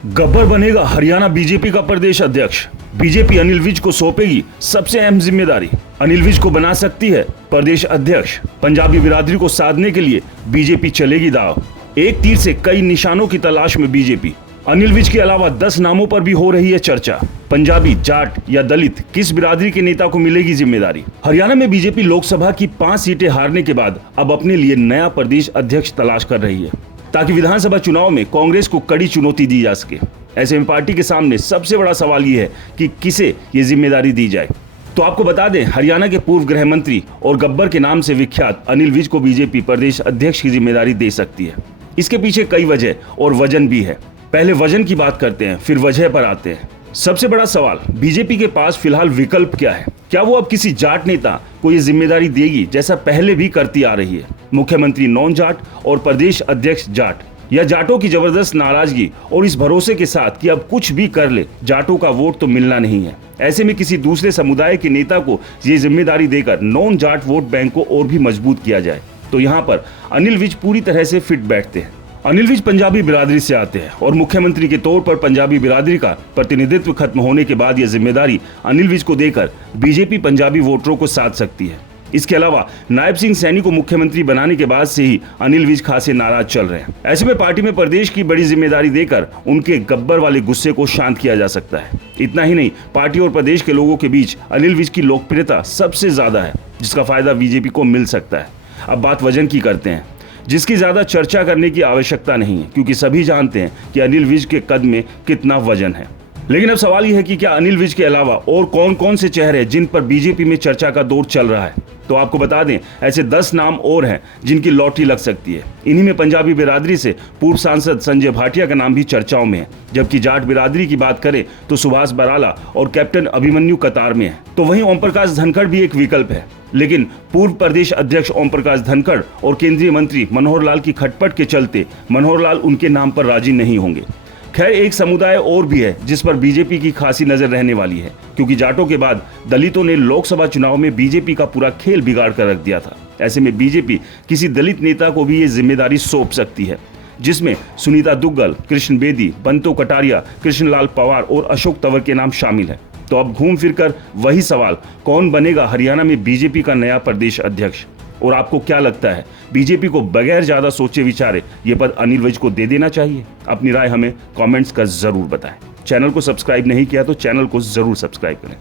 गब्बर बनेगा हरियाणा बीजेपी का प्रदेश अध्यक्ष। बीजेपी अनिल विज को सौंपेगी सबसे अहम जिम्मेदारी। अनिल विज को बना सकती है प्रदेश अध्यक्ष। पंजाबी बिरादरी को साधने के लिए बीजेपी चलेगी दाव। एक तीर से कई निशानों की तलाश में बीजेपी। अनिल विज के अलावा 10 नामों पर भी हो रही है चर्चा। पंजाबी, जाट या दलित, किस बिरादरी के नेता को मिलेगी जिम्मेदारी। हरियाणा में बीजेपी लोकसभा की 5 सीटें हारने के बाद अब अपने लिए नया प्रदेश अध्यक्ष तलाश कर रही है, ताकि विधानसभा चुनाव में कांग्रेस को कड़ी चुनौती दी जा सके। ऐसे में पार्टी के सामने सबसे बड़ा सवाल ये है कि किसे ये जिम्मेदारी दी जाए। तो आपको बता दें, हरियाणा के पूर्व गृह मंत्री और गब्बर के नाम से विख्यात अनिल विज को बीजेपी प्रदेश अध्यक्ष की जिम्मेदारी दे सकती है। इसके पीछे कई वजह और वजन भी है। पहले वजन की बात करते हैं, फिर वजह पर आते हैं। सबसे बड़ा सवाल, बीजेपी के पास फिलहाल विकल्प क्या है। क्या वो अब किसी जाट नेता को ये जिम्मेदारी देगी, जैसा पहले भी करती आ रही है। मुख्यमंत्री नॉन जाट और प्रदेश अध्यक्ष जाट, या जाटों की जबरदस्त नाराजगी और इस भरोसे के साथ कि अब कुछ भी कर ले जाटों का वोट तो मिलना नहीं है। ऐसे में किसी दूसरे समुदाय के नेता को ये जिम्मेदारी देकर नॉन जाट वोट बैंक को और भी मजबूत किया जाए, तो यहाँ पर अनिल विज पूरी तरह से फिट बैठते हैं। अनिल विज पंजाबी बिरादरी से आते हैं और मुख्यमंत्री के तौर पर पंजाबी बिरादरी का प्रतिनिधित्व खत्म होने के बाद यह जिम्मेदारी अनिल विज को देकर बीजेपी पंजाबी वोटरों को साध सकती है। इसके अलावा नायब सिंह सैनी को मुख्यमंत्री बनाने के बाद से ही अनिल विज खासे नाराज चल रहे हैं। ऐसे में पार्टी में प्रदेश की बड़ी जिम्मेदारी देकर उनके गब्बर वाले गुस्से को शांत किया जा सकता है। इतना ही नहीं, पार्टी और प्रदेश के लोगों के बीच अनिल विज की लोकप्रियता सबसे ज्यादा है, जिसका फायदा बीजेपी को मिल सकता है। अब बात वजन की करते हैं, जिसकी ज्यादा चर्चा करने की आवश्यकता नहीं है, क्योंकि सभी जानते हैं कि अनिल विज के कद में कितना वजन है। लेकिन अब सवाल यह है कि क्या अनिल विज के अलावा और कौन कौन से चेहरे जिन पर बीजेपी में चर्चा का दौर चल रहा है। तो आपको बता दें, ऐसे 10 नाम और हैं जिनकी लॉटरी लग सकती है। इन्हीं में पंजाबी बिरादरी से पूर्व सांसद संजय भाटिया का नाम भी चर्चाओं में है, जबकि जाट बिरादरी की बात करें तो सुभाष बराला और कैप्टन अभिमन्यु कतार में है। तो वहीं ओम प्रकाश धनखड़ भी एक विकल्प है, लेकिन पूर्व प्रदेश अध्यक्ष ओम प्रकाश धनखड़ और केंद्रीय मंत्री मनोहर लाल की खटपट के चलते मनोहर लाल उनके नाम पर राजी नहीं होंगे। खैर, एक समुदाय और भी है जिस पर बीजेपी की खासी नजर रहने वाली है, क्योंकि जाटों के बाद दलितों ने लोकसभा चुनाव में बीजेपी का पूरा खेल बिगाड़ कर रख दिया था। ऐसे में बीजेपी किसी दलित नेता को भी ये जिम्मेदारी सौंप सकती है, जिसमें सुनीता दुग्गल, कृष्ण बेदी, बंतो कटारिया, कृष्णलाल पवार और अशोक तंवर के नाम शामिल है। तो अब घूम फिर कर वही सवाल, कौन बनेगा हरियाणा में बीजेपी का नया प्रदेश अध्यक्ष। और आपको क्या लगता है, बीजेपी को बगैर ज्यादा सोचे विचारे ये पद अनिल विज को दे देना चाहिए? अपनी राय हमें कमेंट्स कर जरूर बताएं। चैनल को सब्सक्राइब नहीं किया तो चैनल को जरूर सब्सक्राइब करें।